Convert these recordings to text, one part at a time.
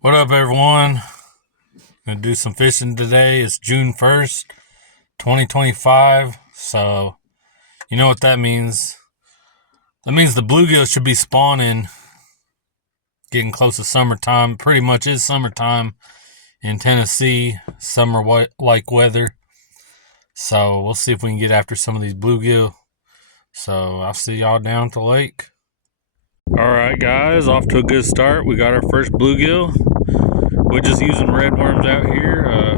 What up, everyone? Gonna do some fishing today. It's June 1st, 2025. So, you know what that means. That means the bluegill should be spawning, getting close to summertime. Pretty much is summertime in Tennessee, summer-like weather. So, we'll see if we can get after some of these bluegill. So, I'll see y'all down at the lake. Alright, guys, off to a good start. We got our first bluegill. We're just using red worms out here.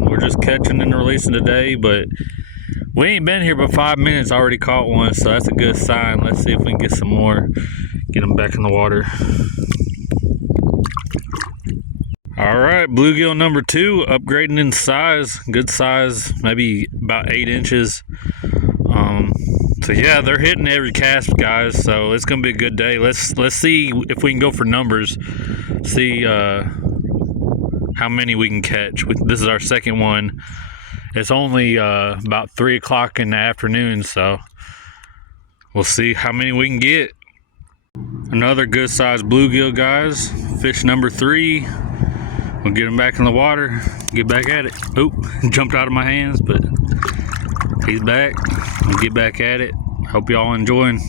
We're just catching and releasing today, but we ain't been here but 5 minutes, already caught one, so that's a good sign. Let's see if we can get some more, get them back in the water. All right, bluegill number 2, upgrading in size, good size, maybe about 8 inches. So yeah, they're hitting every cast, guys, so it's gonna be a good day. Let's see if we can go for numbers, see how many we can catch. This is our second one. It's only about 3 o'clock in the afternoon, so we'll see how many we can get. Another good sized bluegill, guys. Fish number 3. We'll get him back in the water, get back at it. Oop, jumped out of my hands, but he's back. We'll get back at it. Hope y'all enjoying.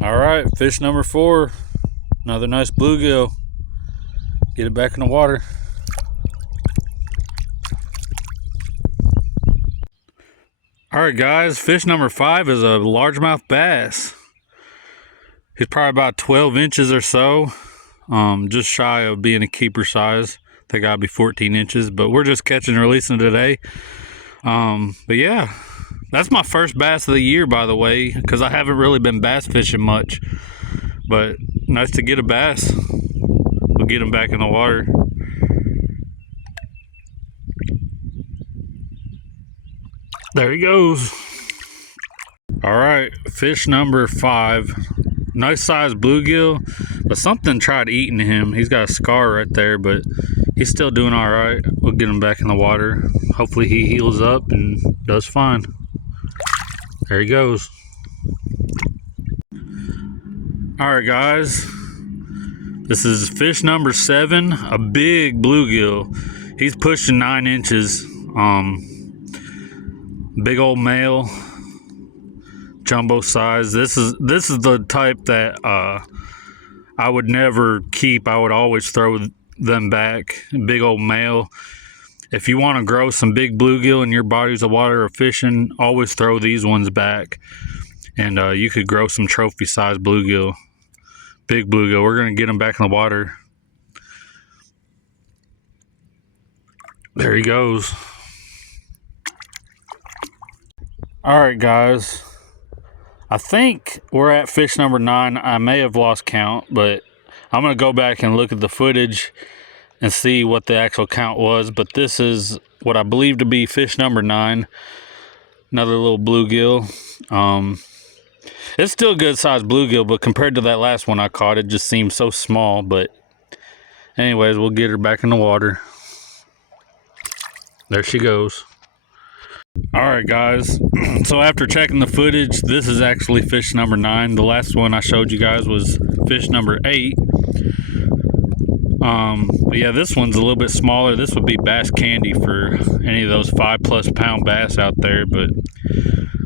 All right, fish number 4. Another nice bluegill. Get it back in the water. All right, guys, fish number 5 is a largemouth bass. He's probably about 12 inches or so, just shy of being a keeper size. They gotta be 14 inches, but we're just catching and releasing today. But yeah, that's my first bass of the year, by the way, because I haven't really been bass fishing much. But nice to get a bass. We'll get him back in the water. There he goes. All right, fish number 5. Nice sized bluegill, but something tried eating him. He's got a scar right there, but he's still doing all right. We'll get him back in the water. Hopefully he heals up and does fine. There he goes. All right, guys. This is fish number 7, a big bluegill. He's pushing 9 inches. Big old male, jumbo size. This is the type that I would never keep. I would always throw them back. Big old male. If you want to grow some big bluegill in your bodies of water or fishing, always throw these ones back, and you could grow some trophy size bluegill. Big bluegill. We're gonna get them back in the water. There he goes. All right, guys, I think we're at fish number 9. I may have lost count, but I'm gonna go back and look at the footage and see what the actual count was. But this is what I believe to be fish number 9. Another little bluegill. It's still a good sized bluegill, but compared to that last one I caught, it just seems so small. But anyways, we'll get her back in the water. There she goes. All right, guys, so after checking the footage, this is actually fish number 9. The last one I showed you guys was fish number 8. But yeah, this one's a little bit smaller. This would be bass candy for any of those 5+ pound bass out there, but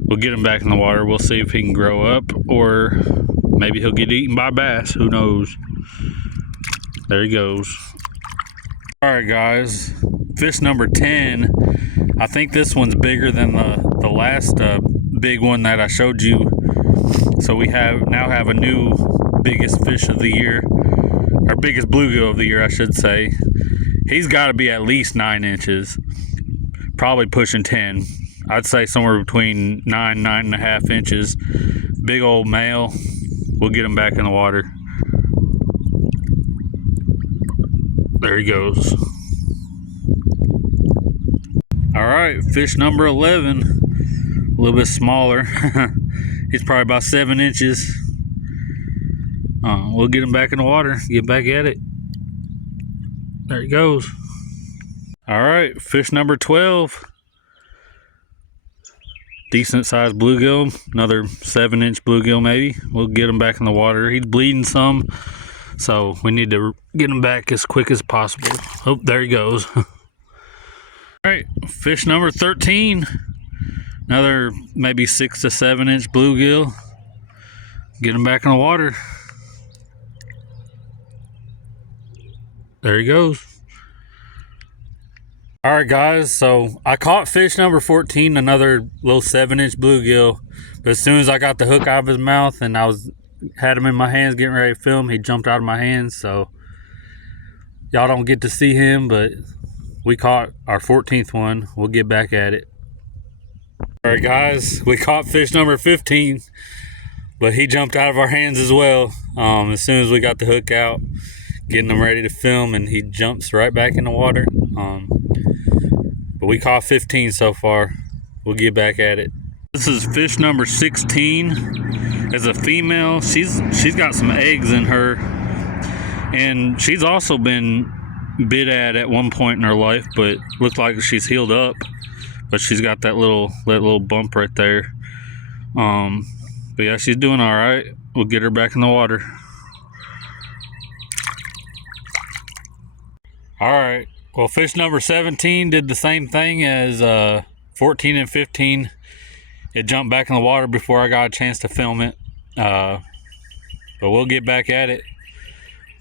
we'll get him back in the water. We'll see if he can grow up, or maybe he'll get eaten by bass. Who knows? There he goes. All right, guys, fish number 10. I think this one's bigger than the last big one that I showed you. So we now have a new biggest fish of the year, or biggest bluegill of the year, I should say. He's got to be at least 9 inches, probably pushing 10. I'd say somewhere between 9.5 inches. Big old male. We'll get him back in the water. There he goes. All right, fish number 11, a little bit smaller. He's probably about 7 inches. We'll get him back in the water, get back at it. There he goes. All right, fish number 12. Decent sized bluegill, another 7-inch bluegill maybe. We'll get him back in the water. He's bleeding some, So we need to get him back as quick as possible. Oh, there he goes. All right, fish number 13. Another maybe 6 to 7 inch bluegill. Get him back in the water. There he goes. All right, guys, so I caught fish number 14, another little 7 inch bluegill. But as soon as I got the hook out of his mouth and had him in my hands getting ready to film, he jumped out of my hands. So y'all don't get to see him, but we caught our 14th one. We'll get back at it. All right, guys, we caught fish number 15, but he jumped out of our hands as well. As soon as we got the hook out, getting him ready to film, and he jumps right back in the water. But we caught 15 so far. We'll get back at it. This is fish number 16. As a female, she's got some eggs in her, and she's also been bit at one point in her life, but looked like she's healed up. But she's got that little bump right there. But yeah, she's doing all right. We'll get her back in the water. All right. Well, fish number 17 did the same thing as 14 and 15. It jumped back in the water before I got a chance to film it. But we'll get back at it.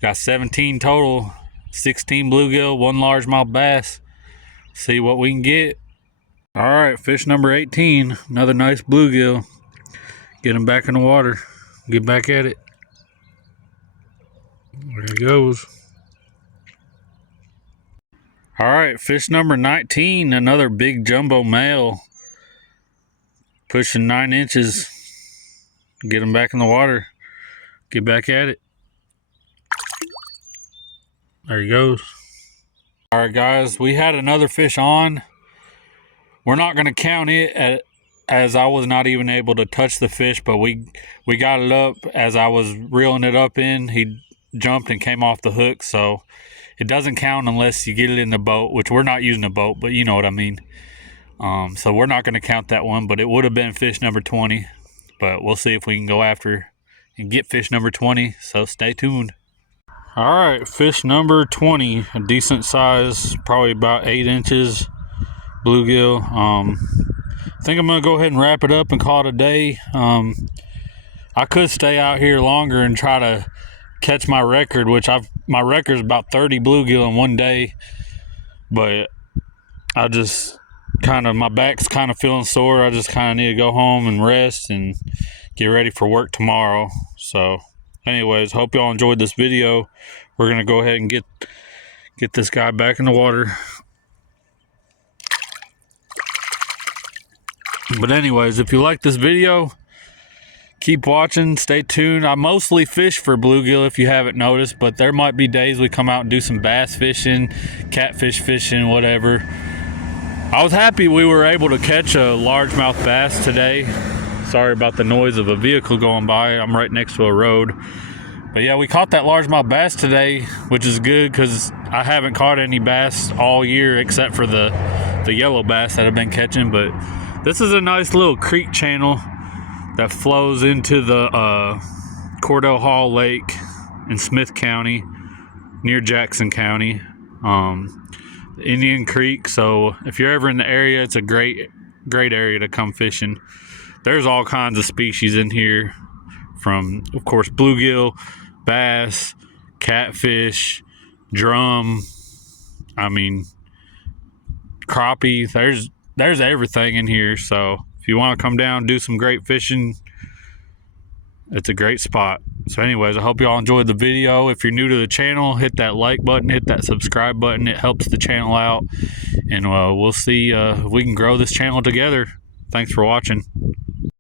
Got 17 total, 16 bluegill, 1 largemouth bass. See what we can get. All right, fish number 18, another nice bluegill. Get him back in the water. Get back at it. There he goes. All right, fish number 19, another big jumbo male. Pushing 9 inches. Get him back in the water. Get back at it. There he goes. All right, guys, we had another fish on. We're not going to count it as I was not even able to touch the fish, but we got it up as I was reeling it up in. He jumped and came off the hook, so it doesn't count unless you get it in the boat, which we're not using a boat, but you know what I mean. So we're not going to count that one, but it would have been fish number 20. But we'll see if we can go after and get fish number 20, so stay tuned. All right, fish number 20, a decent size, probably about 8 inches bluegill. I think I'm going to go ahead and wrap it up and call it a day. I could stay out here longer and try to catch my record, which my record is about 30 bluegill in one day, but I just my back's kind of feeling sore. I just kind of need to go home and rest and get ready for work tomorrow. So anyways, hope y'all enjoyed this video. We're gonna go ahead and get this guy back in the water. But anyways, if you like this video, keep watching, stay tuned. I mostly fish for bluegill, if you haven't noticed, but there might be days we come out and do some bass fishing, catfish fishing, whatever. I was happy we were able to catch a largemouth bass today. Sorry about the noise of a vehicle going by. I'm right next to a road. But yeah, we caught that largemouth bass today, which is good because I haven't caught any bass all year except for the yellow bass that I've been catching. But this is a nice little creek channel that flows into the Cordell Hall Lake in Smith County, near Jackson County, Indian Creek. So if you're ever in the area, it's a great area to come fishing. There's all kinds of species in here, from, of course, bluegill, bass, catfish, drum, I mean, crappie. There's everything in here. So if you want to come down, do some great fishing, it's a great spot. So anyways, I hope y'all enjoyed the video. If you're new to the channel, hit that like button, hit that subscribe button. It helps the channel out. And we'll see if we can grow this channel together. Thanks for watching.